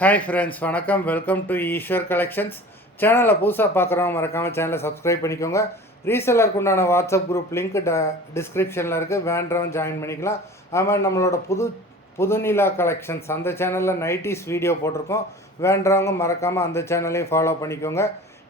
Hi friends, வணக்கம். Welcome to Eswar collections. சேனலை புதுசாக பார்க்குறவங்க மறக்காமல் சேனலை சப்ஸ்கிரைப் பண்ணிக்கோங்க. ரீசெல்லருக்கு உண்டான வாட்ஸ்அப் குரூப் லிங்க் டிஸ்கிரிப்ஷனில் இருக்குது. வேண்டவன் ஜாயின் பண்ணிக்கலாம். ஆமாம், நம்மளோட புதுநிலா கலெக்ஷன்ஸ் அந்த சேனலில் நைட்டிஸ் வீடியோ போட்டிருக்கோம். வேண்டவங்க மறக்காமல் அந்த சேனலையும் ஃபாலோ பண்ணிக்கோங்க.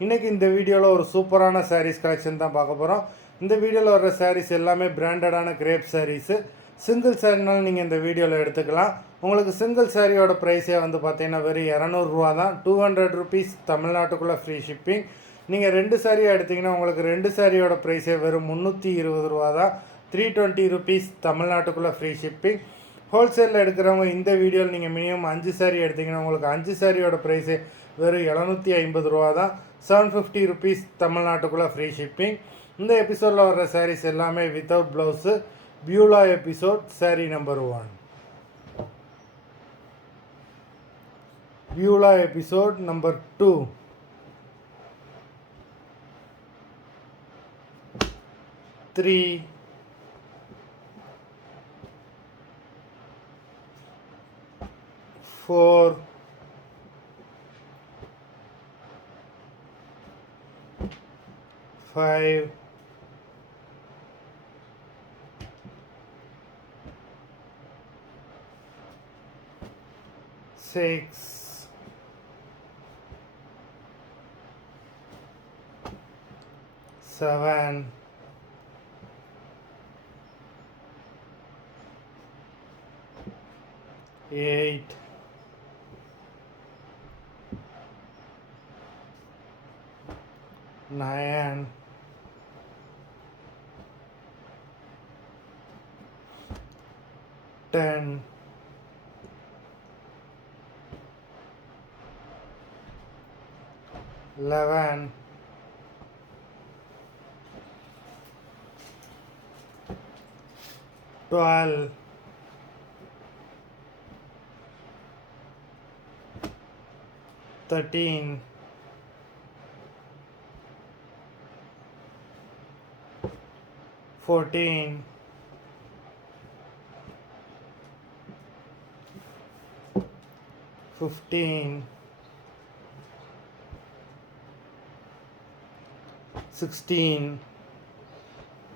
இன்றைக்கி இந்த வீடியோவில் ஒரு சூப்பரான சாரீஸ் கலெக்ஷன் தான் பார்க்க போகிறோம். இந்த வீடியோவில் வர்ற சாரீஸ் எல்லாமே பிராண்டடான கிரேப் சாரீஸு. சிங்கிள் சாரினாலும் நீங்கள் இந்த வீடியோவில் எடுத்துக்கலாம். உங்களுக்கு சிங்கிள் சாரியோட ப்ரைஸே வந்து பார்த்தீங்கன்னா வெறும் 200 தான். 200 ருபீஸ் தமிழ்நாட்டுக்குள்ளே ஃப்ரீ ஷிப்பிங். நீங்கள் 2 சாரியாக எடுத்திங்கன்னா உங்களுக்கு 2 சாரியோட ப்ரைஸே வெறும் 320 தான். 320 ருபீஸ் தமிழ்நாட்டுக்குள்ளே ஃப்ரீ ஷிப்பிங். ஹோல்சேலில் எடுக்கிறவங்க இந்த வீடியோவில் நீங்கள் மினிமம் 5 சாரி எடுத்திங்கன்னா உங்களுக்கு 5 சாரியோட ப்ரைஸே வெறும் 750 தான். 750 ருபீஸ் தமிழ்நாட்டுக்குள்ளே ஃப்ரீ ஷிப்பிங். இந்த எபிசோடில் வர்ற சாரீஸ் எல்லாமே வித்தவுட் ப்ளவுஸு. பியூலா எபிசோட் சாரி நம்பர் 1. பியூலா எபிசோட் நம்பர் 2. 3, 4, 5, 6, 7, 8, 9, 10, 11, 12, 13, 14, 15, 16.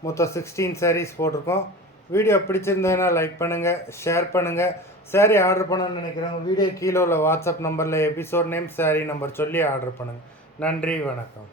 மொத்தம் 16 சாரீஸ் போட்டிருக்கோம். வீடியோ பிடிச்சிருந்ததுன்னா லைக் பண்ணுங்கள், ஷேர் பண்ணுங்கள். சாரீ ஆர்டர் பண்ணணும்னு நினைக்கிறவங்க வீடியோ கீழே உள்ள வாட்ஸ்அப் நம்பரில் எபிசோட் நேம், சாரீ நம்பர் சொல்லி ஆர்டர் பண்ணுங்கள். நன்றி, வணக்கம்.